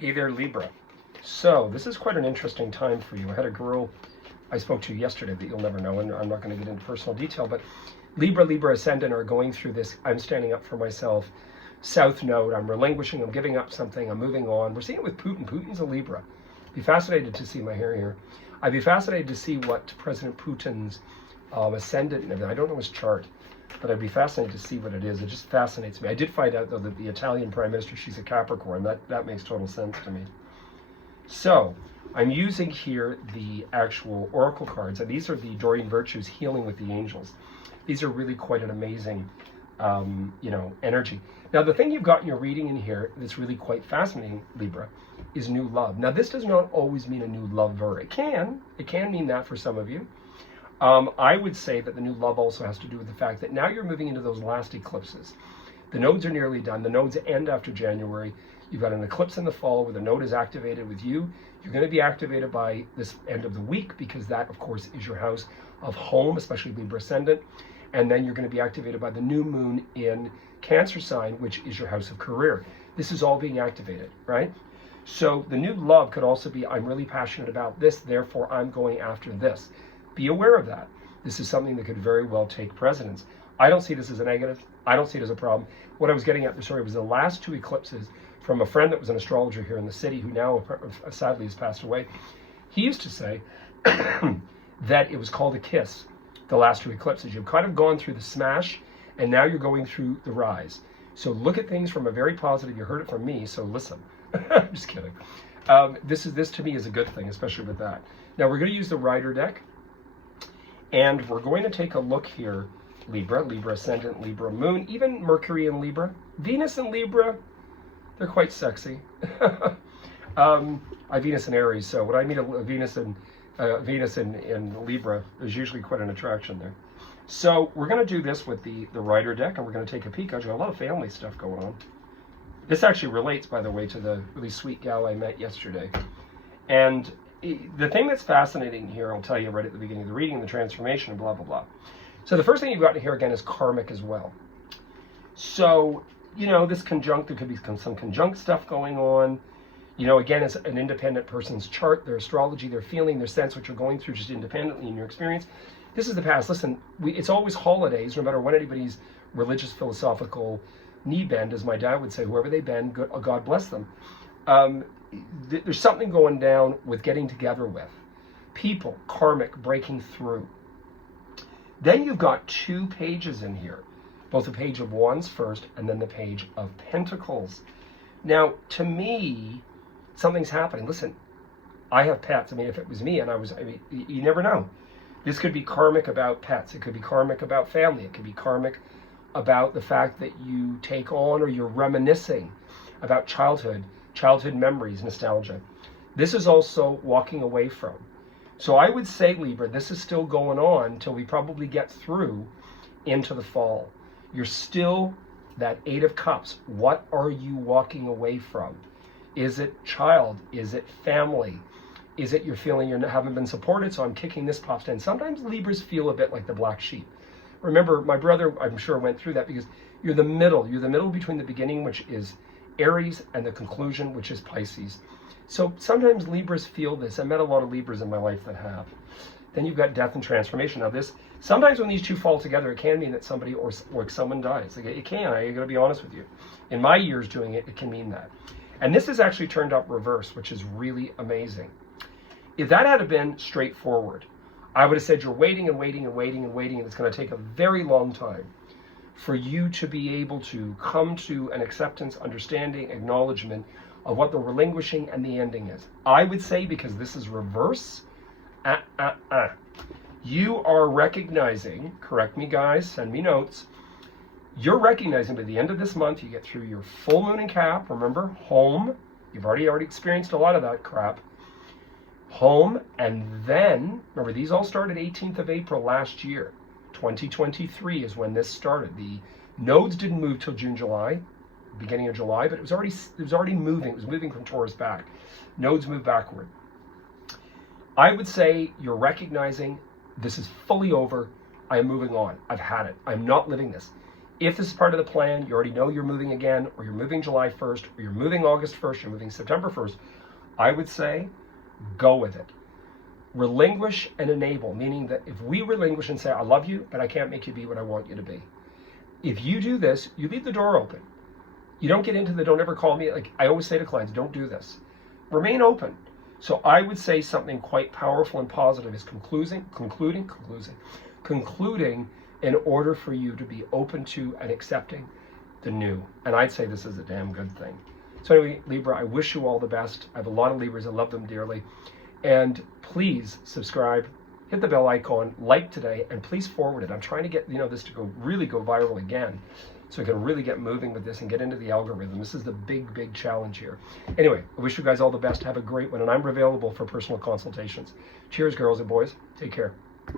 Hey there, Libra. So this is quite an interesting time for you. I had a girl I spoke to yesterday that you'll never know, and I'm not going to get into personal detail, but Libra Ascendant are going through this I'm standing up for myself, South Node, I'm relinquishing, I'm giving up something, I'm moving on. We're seeing it with Putin. Putin's a Libra. Be fascinated to see my hair here. I'd be fascinated to see what President Putin's ascendant and everything. I don't know his chart, but I'd be fascinated to see what it is. It just fascinates me. I did find out, though, that the Italian Prime Minister, she's a Capricorn. That makes total sense to me. So I'm using here the actual oracle cards, and these are the Doreen Virtues healing with the angels. These are really quite an amazing, energy. Now, the thing you've got in your reading in here that's really quite fascinating, Libra, is new love. Now, this does not always mean a new lover. It can mean that for some of you. I would say that the new love also has to do with the fact that now you're moving into those last eclipses. The nodes are nearly done. The nodes end after January. You've got an eclipse in the fall where the node is activated with you. You're going to be activated by this end of the week because that, of course, is your house of home, especially Libra Ascendant. And then you're going to be activated by the new moon in Cancer sign, which is your house of career. This is all being activated, right? So the new love could also be, I'm really passionate about this, therefore I'm going after this. Be aware of that. This is something that could very well take precedence. I don't see this as a negative. I don't see it as a problem. What I was getting at the story was the last two eclipses from a friend that was an astrologer here in the city who now sadly has passed away. He used to say that it was called a kiss, the last two eclipses. You've kind of gone through the smash and now you're going through the rise. So look at things from a very positive, you heard it from me, so listen. I'm just kidding. This to me is a good thing, especially with that. Now we're going to use the Rider deck. And we're going to take a look here, Libra Ascendant, Libra Moon, even Mercury in Libra. Venus in Libra, they're quite sexy. I Venus in Aries, so when I meet a Venus in Libra, there's usually quite an attraction there. So we're going to do this with the Rider deck, and we're going to take a peek. I've got a lot of family stuff going on. This actually relates, by the way, to the really sweet gal I met yesterday. And the thing that's fascinating here, I'll tell you right at the beginning of the reading, the transformation, blah, blah, blah. So the first thing you've got in here, again, is karmic as well. So, this conjunct, there could be some conjunct stuff going on. Again, it's an independent person's chart, their astrology, their feeling, their sense, what you're going through just independently in your experience. This is the past. Listen, it's always holidays, no matter what anybody's religious, philosophical knee bend, as my dad would say, whoever they bend, God bless them. There's something going down with getting together with people, karmic, breaking through. Then you've got two pages in here, both the page of wands first and then the page of pentacles. Now, to me, something's happening. Listen, I have pets. If it was me you never know. This could be karmic about pets. It could be karmic about family. It could be karmic about the fact that you take on or you're reminiscing about childhood memories, nostalgia. This is also walking away from. So I would say, Libra, this is still going on till we probably get through into the fall. You're still that Eight of Cups. What are you walking away from? Is it child? Is it family? Is it you're feeling you haven't been supported, so I'm kicking this pops in? Sometimes Libras feel a bit like the black sheep. Remember, my brother, I'm sure, went through that because you're the middle. You're the middle between the beginning, which is Aries, and the conclusion, which is Pisces. So sometimes Libras feel this. I met a lot of Libras in my life that have. Then you've got death and transformation. Now sometimes when these two fall together, it can mean that somebody or someone dies. It can, I gotta be honest with you. In my years doing it, it can mean that. And this is actually turned up reverse, which is really amazing. If that had been straightforward, I would have said you're waiting and waiting and waiting and waiting, and it's gonna take a very long time for you to be able to come to an acceptance, understanding, acknowledgement of what the relinquishing and the ending is. I would say, because this is reverse, you are recognizing, correct me guys, send me notes, you're recognizing by the end of this month, you get through your full moon in Cap, remember, home, you've already experienced a lot of that crap, home, and then, remember, these all started 18th of April last year. 2023 is when this started. The nodes didn't move till June, July, beginning of July, but it was already moving. It was moving from Taurus back. Nodes move backward. I would say you're recognizing this is fully over. I am moving on. I've had it. I'm not living this. If this is part of the plan, you already know you're moving again, or you're moving July 1st, or you're moving August 1st, you're moving September 1st, I would say go with it. Relinquish and enable, meaning that if we relinquish and say, I love you, but I can't make you be what I want you to be. If you do this, you leave the door open. You don't get into the don't ever call me. Like I always say to clients, don't do this. Remain open. So I would say something quite powerful and positive is concluding in order for you to be open to and accepting the new. And I'd say this is a damn good thing. So anyway, Libra, I wish you all the best. I have a lot of Libras. I love them dearly. And please subscribe, hit the bell icon, like today, and please forward it. I'm trying to get this to really go viral again, so we can really get moving with this and get into the algorithm. This is the big challenge here. Anyway, I wish you guys all the best. Have a great one, and I'm available for personal consultations. Cheers, girls and boys. Take care.